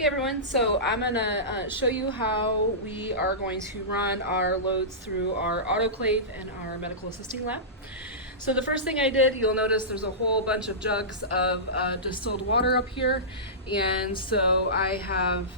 Hey everyone, so I'm going to show you how we are going to run our loads through our autoclave and our medical assisting lab. So the first thing I did, you'll notice there's a whole bunch of jugs of distilled water up here, and so I have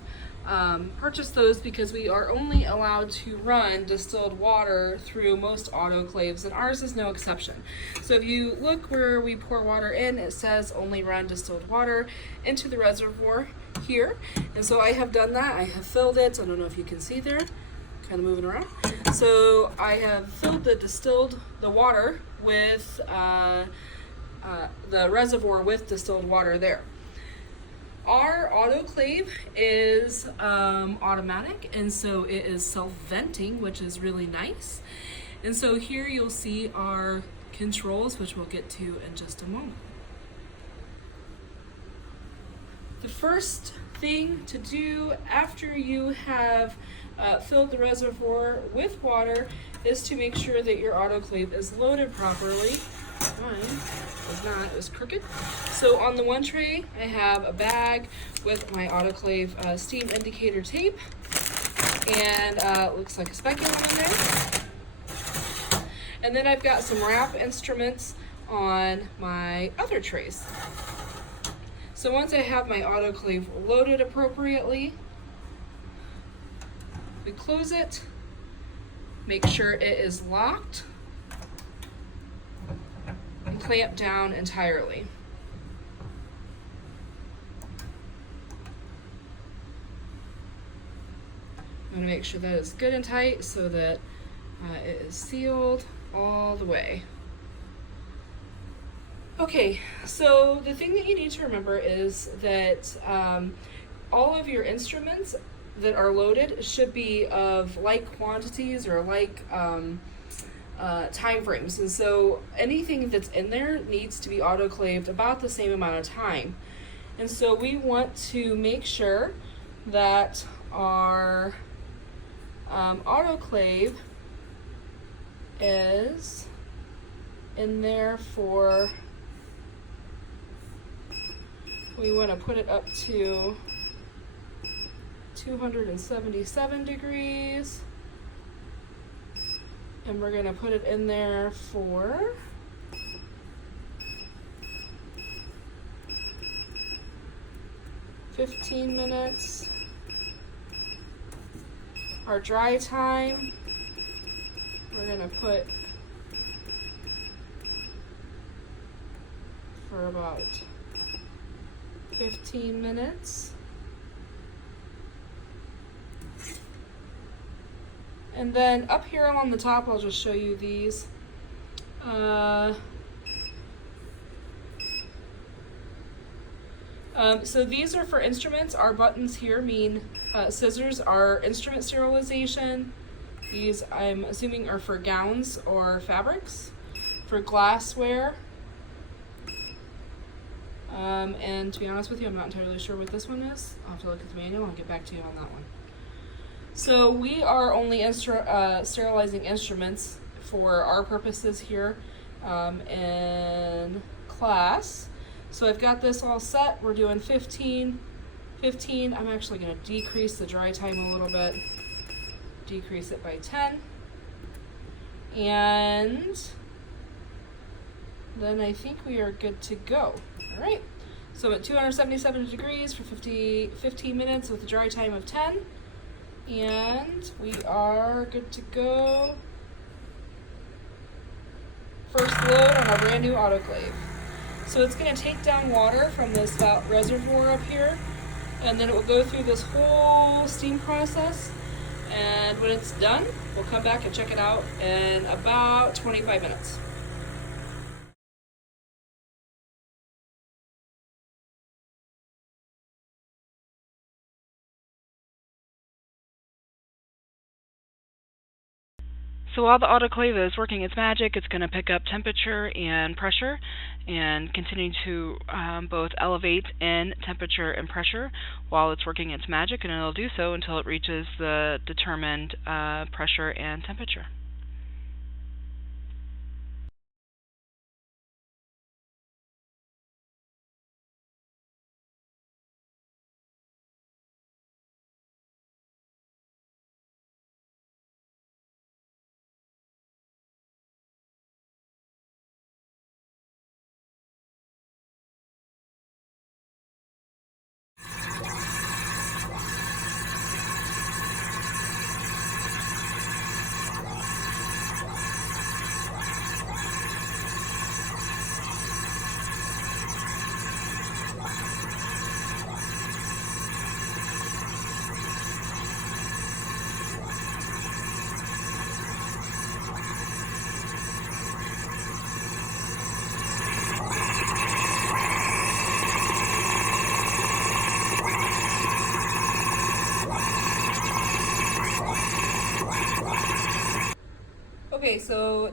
purchased those because we are only allowed to run distilled water through most autoclaves, and ours is no exception. So if you look where we pour water in, it says only run distilled water into the reservoir here, and so I have done that. I have filled it. I don't know if you can see there, kind of moving around. So I have filled the water with the reservoir with distilled water there. Our autoclave is automatic, and so it is self-venting, which is really nice. And so here you'll see our controls, which we'll get to in just a moment. The first thing to do after you have filled the reservoir with water is to make sure that your autoclave is loaded properly. Mine was not, it was crooked. So on the one tray, I have a bag with my autoclave steam indicator tape, and looks like a speculum in there. And then I've got some wrap instruments on my other trays. So once I have my autoclave loaded appropriately, we close it, make sure it is locked, and clamp down entirely. I'm going to make sure that is good and tight so that it is sealed all the way. Okay, so the thing that you need to remember is that all of your instruments that are loaded should be of like quantities or like time frames, and so anything that's in there needs to be autoclaved about the same amount of time. And so we want to make sure that our autoclave is in there for, we want to put it up to 277 degrees, and we're going to put it in there for 15 minutes. Our dry time, we're going to put for about 15 minutes. And then up here along the top, I'll just show you these. So these are for instruments. Our buttons here mean scissors are instrument sterilization. These, I'm assuming, are for gowns or fabrics. For glassware. And to be honest with you, I'm not entirely sure what this one is. I'll have to look at the manual and get back to you on that one. So we are only sterilizing instruments for our purposes here in class. So I've got this all set. We're doing 15. I'm actually going to decrease the dry time a little bit. Decrease it by 10. And then I think we are good to go. All right. So at 277 degrees for 15 minutes with a dry time of 10. And we are good to go. First load on our brand new autoclave. So it's going to take down water from this spout reservoir up here, and then it will go through this whole steam process. And when it's done, we'll come back and check it out in about 25 minutes. So while the autoclave is working its magic, it's going to pick up temperature and pressure and continue to both elevate in temperature and pressure while it's working its magic, and it'll do so until it reaches the determined pressure and temperature.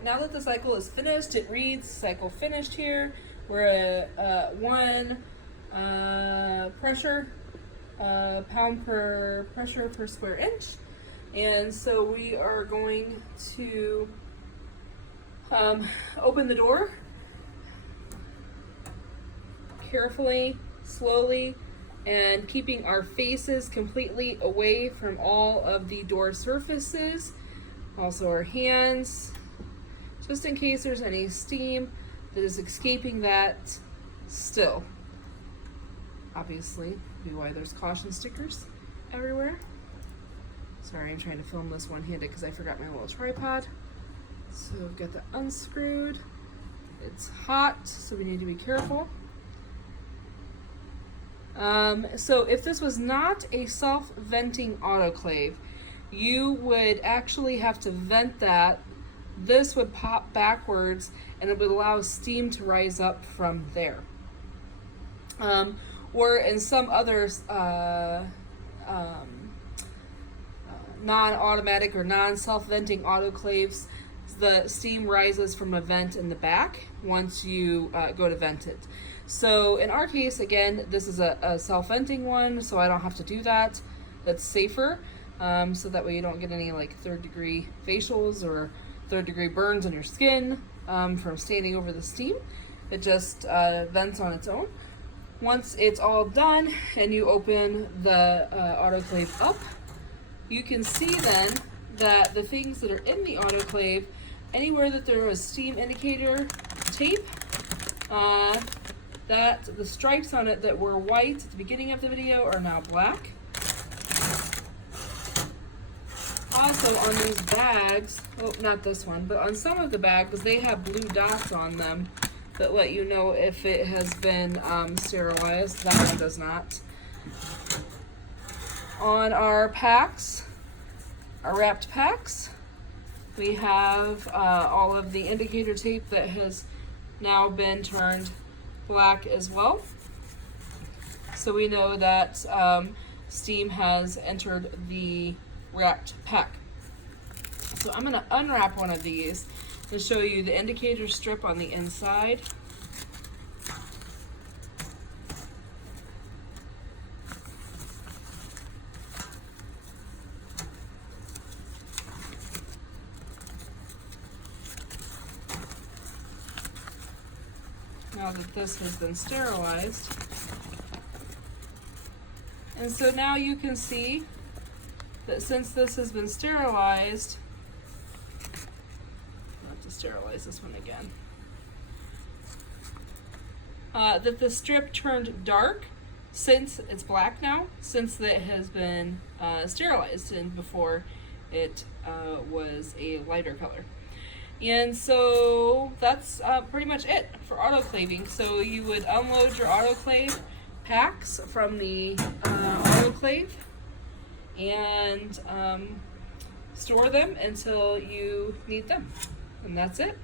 now that the cycle is finished, it reads cycle finished here. We're at 1 pressure, pound per pressure per square inch. And so we are going to open the door carefully, slowly, and keeping our faces completely away from all of the door surfaces, also our hands, just in case there's any steam that is escaping that still. Obviously, be why there's caution stickers everywhere. Sorry, I'm trying to film this one-handed because I forgot my little tripod. So I've got that unscrewed. It's hot, so we need to be careful. So if this was not a self-venting autoclave, you would actually have to vent that. This would pop backwards and it would allow steam to rise up from there. Or in some other non-automatic or non-self-venting autoclaves, the steam rises from a vent in the back once you go to vent it. So in our case, again, this is a self-venting one, so I don't have to do that. That's safer, so that way you don't get any like third-degree facials or third-degree burns on your skin from standing over the steam. It just vents on its own. Once it's all done and you open the autoclave up, you can see then that the things that are in the autoclave, anywhere that there was steam indicator tape, that the stripes on it that were white at the beginning of the video are now black. Also on these bags, oh, not this one, but on some of the bags, they have blue dots on them that let you know if it has been sterilized. That one does not. On our packs, our wrapped packs, we have all of the indicator tape that has now been turned black as well. So we know that steam has entered the wrapped pack. So I'm going to unwrap one of these to show you the indicator strip on the inside. Now that this has been sterilized. And so now you can see that since this has been sterilized, I'll have to sterilize this one again, that the strip turned dark since it's black now, since it has been sterilized, and before it was a lighter color. And so that's pretty much it for autoclaving. So you would unload your autoclave packs from the autoclave and store them until you need them. And that's it.